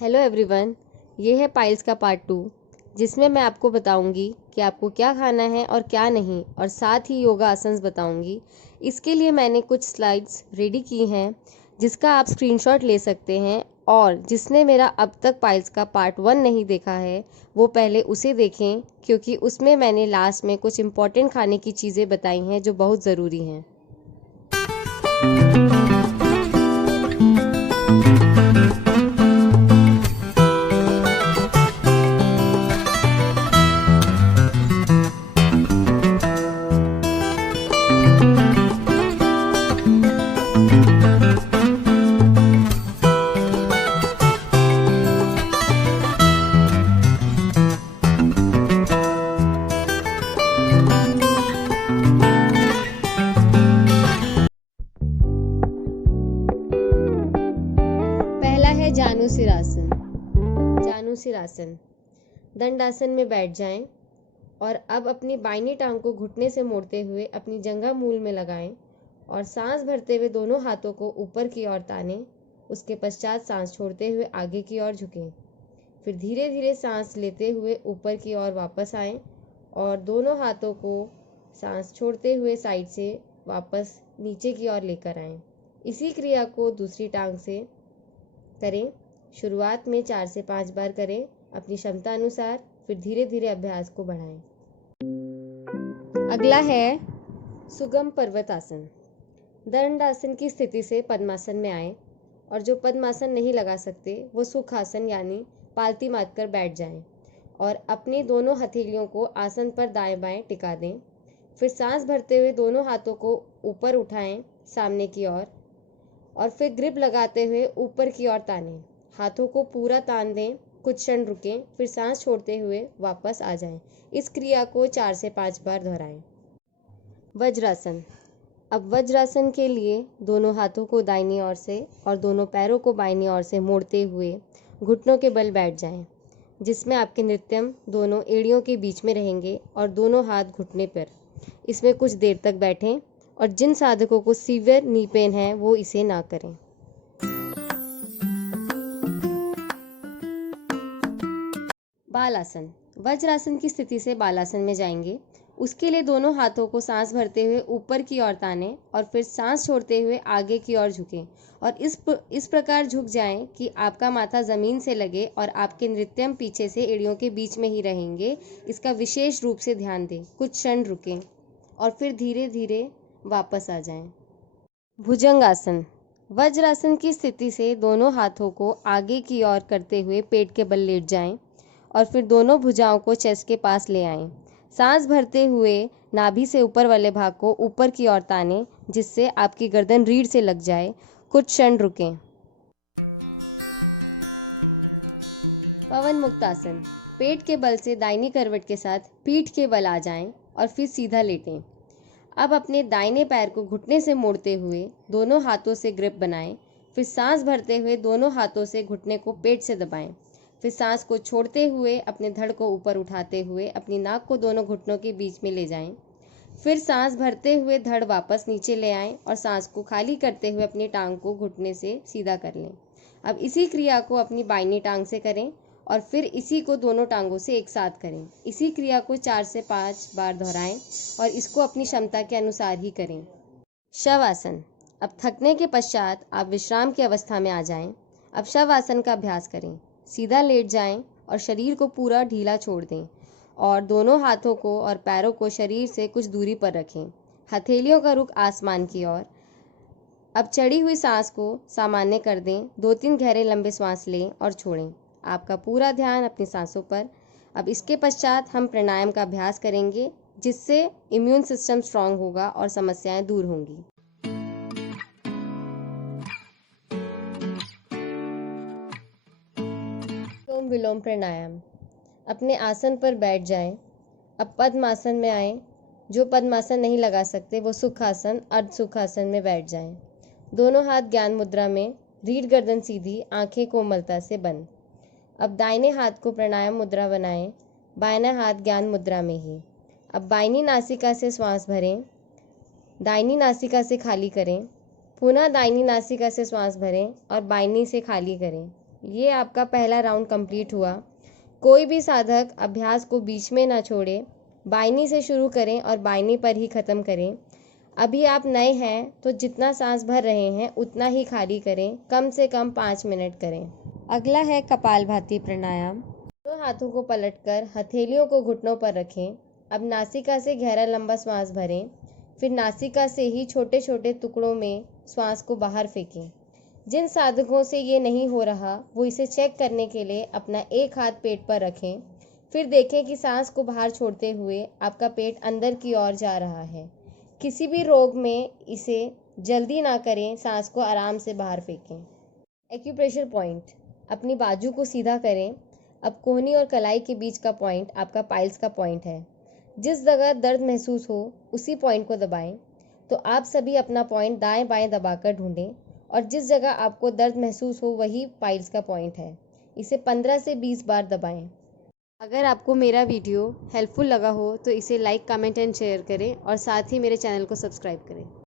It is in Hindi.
हेलो एवरीवन, ये है पाइल्स का पार्ट 2 जिसमें मैं आपको बताऊंगी कि आपको क्या खाना है और क्या नहीं, और साथ ही योगा आसन्स बताऊंगी। इसके लिए मैंने कुछ स्लाइड्स रेडी की हैं जिसका आप स्क्रीनशॉट ले सकते हैं, और जिसने मेरा अब तक पाइल्स का पार्ट 1 नहीं देखा है वो पहले उसे देखें, क्योंकि उसमें मैंने लास्ट में कुछ इम्पॉर्टेंट खाने की चीज़ें बताई हैं जो बहुत ज़रूरी हैं। पहला है जानुसिरासन। जानुसिरासन, दंडासन में बैठ जाएं और अब अपनी बाईं टांग को घुटने से मोड़ते हुए अपनी जंघा मूल में लगाएं और सांस भरते हुए दोनों हाथों को ऊपर की ओर तानें। उसके पश्चात सांस छोड़ते हुए आगे की ओर झुकें। फिर धीरे धीरे सांस लेते हुए ऊपर की ओर वापस आएं और दोनों हाथों को सांस छोड़ते हुए साइड से वापस नीचे की ओर लेकर आएं। इसी क्रिया को दूसरी टांग से करें। शुरुआत में 4 से 5 बार करें अपनी क्षमता अनुसार, फिर धीरे धीरे अभ्यास को बढ़ाएं। अगला है सुगम पर्वतासन। दंडासन की स्थिति से पद्मासन में आएं, और जो पद्मासन नहीं लगा सकते वो सुखासन यानी पालती मारकर बैठ जाएं और अपनी दोनों हथेलियों को आसन पर दाएं बाएं टिका दें। फिर सांस भरते हुए दोनों हाथों को ऊपर उठाएं सामने की ओर, और फिर ग्रिप लगाते हुए ऊपर की ओर तानें। हाथों को पूरा तान दें, कुछ क्षण रुकें, फिर सांस छोड़ते हुए वापस आ जाएं। इस क्रिया को 4 से 5 बार दोहराएं। वज्रासन। अब वज्रासन के लिए दोनों हाथों को दाहिनी ओर से और दोनों पैरों को बाईं ओर से मोड़ते हुए घुटनों के बल बैठ जाएं, जिसमें आपके नृत्यम दोनों एड़ियों के बीच में रहेंगे और दोनों हाथ घुटने पर। इसमें कुछ देर तक बैठें, और जिन साधकों को सीवियर नी पेन है वो इसे ना करें। बालासन। वज्रासन की स्थिति से बालासन में जाएंगे। उसके लिए दोनों हाथों को सांस भरते हुए ऊपर की ओर तानें और फिर सांस छोड़ते हुए आगे की ओर झुकें, और इस प्रकार झुक जाएं कि आपका माथा जमीन से लगे और आपके नृत्यम पीछे से एड़ियों के बीच में ही रहेंगे। इसका विशेष रूप से ध्यान दें। कुछ क्षण रुकें और फिर धीरे धीरे वापस आ जाएं। भुजंगासन। वज्रासन की स्थिति से दोनों हाथों को आगे की ओर करते हुए पेट के बल लेट जाएं और फिर दोनों भुजाओं को चेस्ट के पास ले आएं। सांस भरते हुए नाभि से ऊपर वाले भाग को ऊपर की ओर तानें, जिससे आपकी गर्दन रीढ़ से लग जाए। कुछ क्षण रुकें। पवन मुक्तासन। पेट के बल से दाहिनी करवट के साथ पीठ के बल आ जाएं और फिर सीधा लेटें। अब अपने दाहिने पैर को घुटने से मोड़ते हुए दोनों हाथों से ग्रिप बनाएं। फिर सांस भरते हुए दोनों हाथों से घुटने को पेट से दबाएं। फिर सांस को छोड़ते हुए अपने धड़ को ऊपर उठाते हुए अपनी नाक को दोनों घुटनों के बीच में ले जाएं। फिर सांस भरते हुए धड़ वापस नीचे ले आएं और सांस को खाली करते हुए अपनी टांग को घुटने से सीधा कर लें। अब इसी क्रिया को अपनी बाईं टांग से करें और फिर इसी को दोनों टांगों से एक साथ करें। इसी क्रिया को 4 से 5 बार दोहराएं और इसको अपनी क्षमता के अनुसार ही करें। शवासन। अब थकने के पश्चात आप विश्राम की अवस्था में आ जाएं। अब शवासन का अभ्यास करें। सीधा लेट जाएं और शरीर को पूरा ढीला छोड़ दें, और दोनों हाथों को और पैरों को शरीर से कुछ दूरी पर रखें। हथेलियों का रुख आसमान की ओर। अब चढ़ी हुई सांस को सामान्य कर दें। 2-3 गहरे लंबे सांस लें और छोड़ें। आपका पूरा ध्यान अपनी सांसों पर। अब इसके पश्चात हम प्राणायाम का अभ्यास करेंगे, जिससे इम्यून सिस्टम स्ट्रांग होगा और समस्याएं दूर होंगी। अनुलोम विलोम प्राणायाम। अपने आसन पर बैठ जाएं। अब पद्मासन में आएं। जो पद्मासन नहीं लगा सकते वो सुखासन, अर्ध सुखासन में बैठ जाएं। दोनों हाथ ज्ञान मुद्रा में, रीढ़ गर्दन सीधी, आंखें कोमलता से बंद। अब दाहिने हाथ को प्राणायाम मुद्रा बनाएं, बायां हाथ ज्ञान मुद्रा में ही। अब बाईं नासिका से श्वास भरें, दाहिनी नासिका से खाली करें। पुनः दाहिनी नासिका से श्वास भरें और बाईं से खाली करें। ये आपका पहला राउंड कंप्लीट हुआ। कोई भी साधक अभ्यास को बीच में ना छोड़े, बाइनी से शुरू करें और बाइनी पर ही ख़त्म करें। अभी आप नए हैं तो जितना सांस भर रहे हैं उतना ही खाली करें, कम से कम 5 मिनट करें। अगला है कपालभाति प्राणायाम। दोनों हाथों को पलटकर हथेलियों को घुटनों पर रखें। अब नासिका से गहरा लंबा श्वास भरें, फिर नासिका से ही छोटे छोटे टुकड़ों में श्वास को बाहर फेंकें। जिन साधकों से ये नहीं हो रहा वो इसे चेक करने के लिए अपना एक हाथ पेट पर रखें, फिर देखें कि सांस को बाहर छोड़ते हुए आपका पेट अंदर की ओर जा रहा है। किसी भी रोग में इसे जल्दी ना करें, सांस को आराम से बाहर फेंकें। एक्यूप्रेशर पॉइंट, अपनी बाजू को सीधा करें। अब कोहनी और कलाई के बीच का पॉइंट आपका पाइल्स का पॉइंट है। जिस जगह दर्द महसूस हो उसी पॉइंट को दबाएं। तो आप सभी अपना पॉइंट दाएं बाएं दबाकर ढूंढें और जिस जगह आपको दर्द महसूस हो वही पाइल्स का पॉइंट है। इसे 15 से 20 बार दबाएं। अगर आपको मेरा वीडियो हेल्पफुल लगा हो तो इसे लाइक, कमेंट एंड शेयर करें और साथ ही मेरे चैनल को सब्सक्राइब करें।